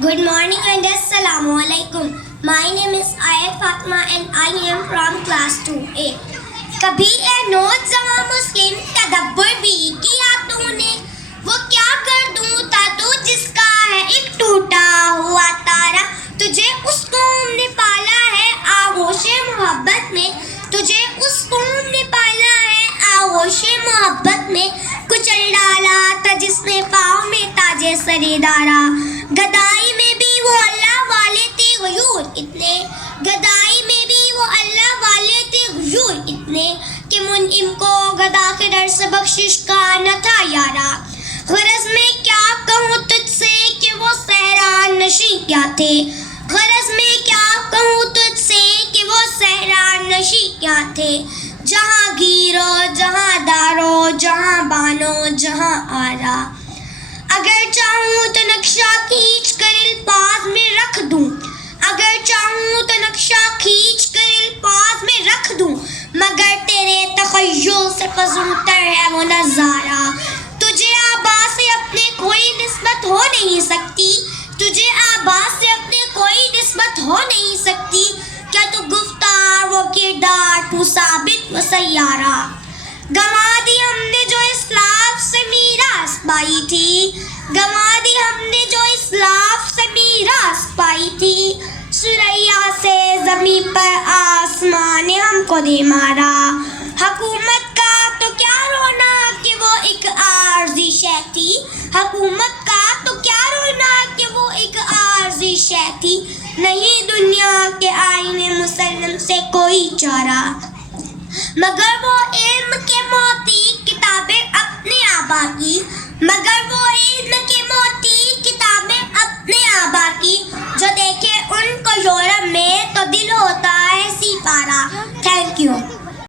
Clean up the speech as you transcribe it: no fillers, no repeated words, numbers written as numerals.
Good morning and assalamu alaikum. My name is Ayat Fatma and I am from class 2A. कभी ए नौजवान मुस्लिम तदब्बर भी किया तूने, वो क्या कर दूं था तू जिसका है एक टूटा हुआ तारा। तुझे उस कौम ने पाला है आगोशे मोहब्बत में, तुझे उस कौम ने पाला है आगोशे मोहब्बत में। कुचल डाला था जिसने पाँव में ताजे सरेदारा। गदाई में भी वो अल्लाह वाले थे गुयूर इतने, गदाई में भी वो अल्लाह वाले थे गुयूर इतने, कि मुनइम को गदा के डर से बख्शिश का न था यारा। गरज में क्या कहूँ तुझसे कि वो सहरा नशी क्या थे, गरज में क्या कहूँ तुझसे कि वो सहरा नशी क्या थे। जहाँ गिरो जहाँ दारो जहाँ बानो जहाँ आरा, अगर चाहूँ तो नक्शा खींच कर अल्फाज में रख दूँ, अगर चाहूँ तो नक्शा खींच कर अल्फाज में रख दूँ, मगर तेरे तख़य्युल से फ़ज़ूतर है वो नज़ारा। तुझे आबा से अपने कोई निस्बत हो नहीं सकती, तुझे आबा से अपने कोई निस्बत हो नहीं सकती। क्या तू गुफ्तार वो किरदार तू साबित वो सैयारा। गंवा दी हमने जो इस्लाफ से मीरास पाई थी, गंवा दी हमने जो इस्लाफ से मीरास पाई थी। सुरैया से ज़मीं पर आसमान ने हमको दे मारा। हुकूमत का तो क्या रोना कि वो एक आर्ज़ी शय थी, हुकूमत का तो क्या रोना कि वो एक आर्ज़ी शय थी। नहीं दुनिया के आईने मुसल्लम से कोई चारा, मगर वो इल्म के मोती किताबें अपने आबा की, मगर वो इल्म के मोती किताबें अपने आबा की। जो देखे उनको यूरोप में तो दिल होता